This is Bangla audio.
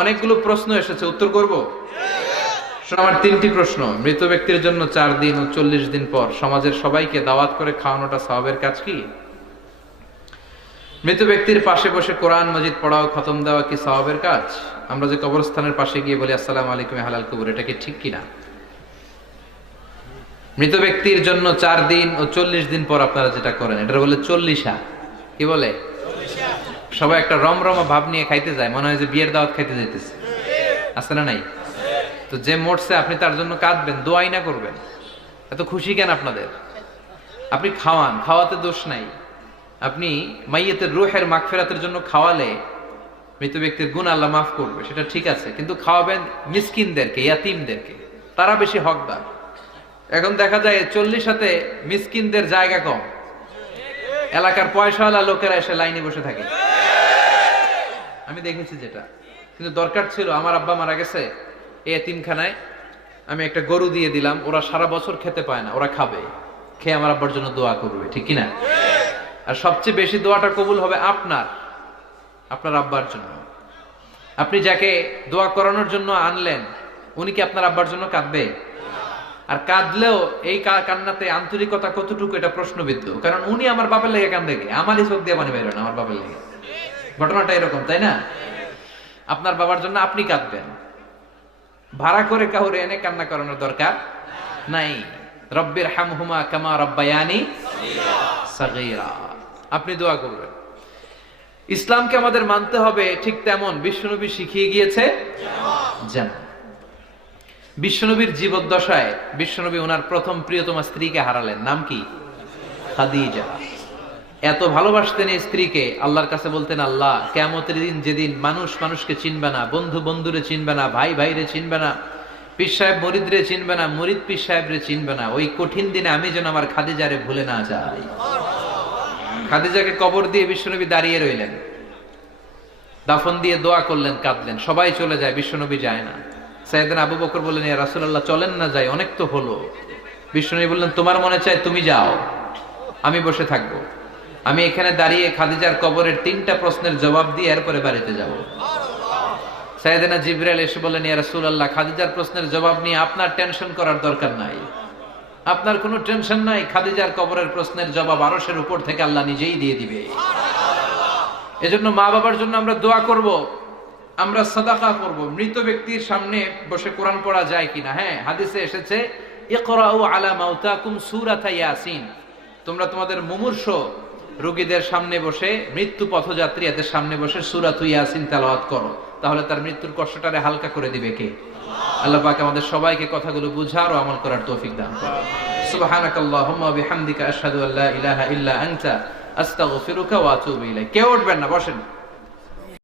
অনেকগুলো প্রশ্ন এসেছে উত্তর করব আমার তিনটি প্রশ্ন মৃত ব্যক্তির জন্য চার দিন ও চল্লিশ দিন পর সমাজের সবাইকে দাওয়াত করে খাওয়ানোটা স্বভাবের কাজ কি মৃত ব্যক্তির পাশে বসে কোরআন মজিদ পড়াও খতম দেওয়া কি স্বভাবের কাজ আমরা যে কবরস্থানের পাশে গিয়ে বলি আসসালাম আলাইকুম হালাল কবুর এটা কি ঠিক কিনা মৃত ব্যক্তির জন্য চার দিন ও চল্লিশ দিন পর আপনারা যেটা করেন এটা বলে চল্লিশা কি বলে সবাই একটা রমরমা ভাব নিয়ে খাইতে যায় মনে হয় যে বিয়ের দাওয়াত খাইতে যাইতেছে আসছে না নাই তো যে মরছে আপনি তার জন্য কাঁদবেন দোয়াই না করবেন এত খুশি কেন আপনাদের আপনি খাওয়ান খাওয়াতে দোষ নাই আপনি মাইয়েতের রুহের ফেরাতের জন্য খাওয়ালে মৃত ব্যক্তির গুণ আল্লাহ মাফ করবে সেটা ঠিক আছে কিন্তু খাওয়াবেন মিসকিনদেরকে ইয়াতিমদেরকে তারা বেশি হকদার এখন দেখা যায় চল্লিশ সাথে মিসকিনদের জায়গা কম এলাকার পয়সাওয়ালা লোকেরা এসে লাইনে বসে থাকে আমি দেখেছি যেটা কিন্তু দরকার ছিল আমার আব্বা মারা গেছে এ এতিমখানায় আমি একটা গরু দিয়ে দিলাম ওরা সারা বছর খেতে পায় না ওরা খাবে খেয়ে আমার আব্বার জন্য দোয়া করবে ঠিক কিনা আর সবচেয়ে বেশি দোয়াটা কবুল হবে আপনার আপনার আব্বার জন্য আপনি যাকে দোয়া করানোর জন্য আনলেন উনি কি আপনার আব্বার জন্য কাঁদবে আর কাঁদলেও এই কান্নাতে আন্তরিকতা কতটুকু এটা প্রশ্নবিদ্ধ কারণ উনি আমার বাপের লেগে কান্দে আমারই চোখ দিয়ে পানি না আমার বাপের লেগে ঘটনাটা এরকম তাই না আপনার বাবার জন্য আপনি কাঁদবেন ভাড়া করে কাহুরে এনে কান্না করানোর দরকার নাই রব্বের হামহুমা কামা রব্বায়ানি আপনি দোয়া করবেন ইসলামকে আমাদের মানতে হবে ঠিক তেমন বিশ্বনবী শিখিয়ে গিয়েছে যেন বিশ্বনবীর জীবদ্দশায় বিশ্বনবী ওনার প্রথম প্রিয়তমা স্ত্রীকে হারালেন নাম কি খাদিজা এত ভালোবাসতেন এই স্ত্রীকে আল্লাহর কাছে বলতেন আল্লাহ কেমতের দিন যেদিন মানুষ মানুষকে চিনবে না বন্ধু বন্ধুরে চিনবে না ভাই ভাইরে চিনবে না পীর সাহেব মরিদরে চিনবে না মরিদ পীর সাহেবরে চিনবে না ওই কঠিন দিনে আমি যেন আমার খাদিজারে ভুলে না যাই খাদিজাকে কবর দিয়ে বিশ্বনবী দাঁড়িয়ে রইলেন দাফন দিয়ে দোয়া করলেন কাঁদলেন সবাই চলে যায় বিশ্বনবী যায় না সাইদিন আবু বকর বললেন রাসুল্লাহ চলেন না যায় অনেক তো হলো বিশ্বনবী বললেন তোমার মনে চায় তুমি যাও আমি বসে থাকবো আমি এখানে দাঁড়িয়ে খাদিজার কবরের তিনটা প্রশ্নের জবাব দিয়ে এরপরে বাড়িতে যাব সাইদেনা জিব্রাইল এসে বলেন ইয়া রাসূলুল্লাহ খাদিজার প্রশ্নের জবাব নিয়ে আপনার টেনশন করার দরকার নাই আপনার কোনো টেনশন নাই খাদিজার কবরের প্রশ্নের জবাব আরশের উপর থেকে আল্লাহ নিজেই দিয়ে দিবে এজন্য মা বাবার জন্য আমরা দোয়া করব আমরা সাদাকা করব মৃত ব্যক্তির সামনে বসে কোরআন পড়া যায় কিনা হ্যাঁ হাদিসে এসেছে ইকরাউ আলা মাউতাকুম সূরাতা ইয়াসিন তোমরা তোমাদের মুমূর্ষু রোগীদের সামনে বসে মৃত্যু পথযাত্রী এদের সামনে বসে সুরাত ইয়াসিন তেলাওয়াত করো তাহলে তার মৃত্যুর কষ্টটারে হালকা করে দিবে কে আল্লাহ পাক আমাদের সবাইকে কথাগুলো বুঝার ও আমল করার তৌফিক দান করুন সুবহানাকাল্লাহুম্মা ওয়া বিহামদিকা আশহাদু আল্লা ইলাহা ইল্লা আনতা আস্তাগফিরুকা ওয়া আতুবু ইলাইক কে উঠবেন না বসেন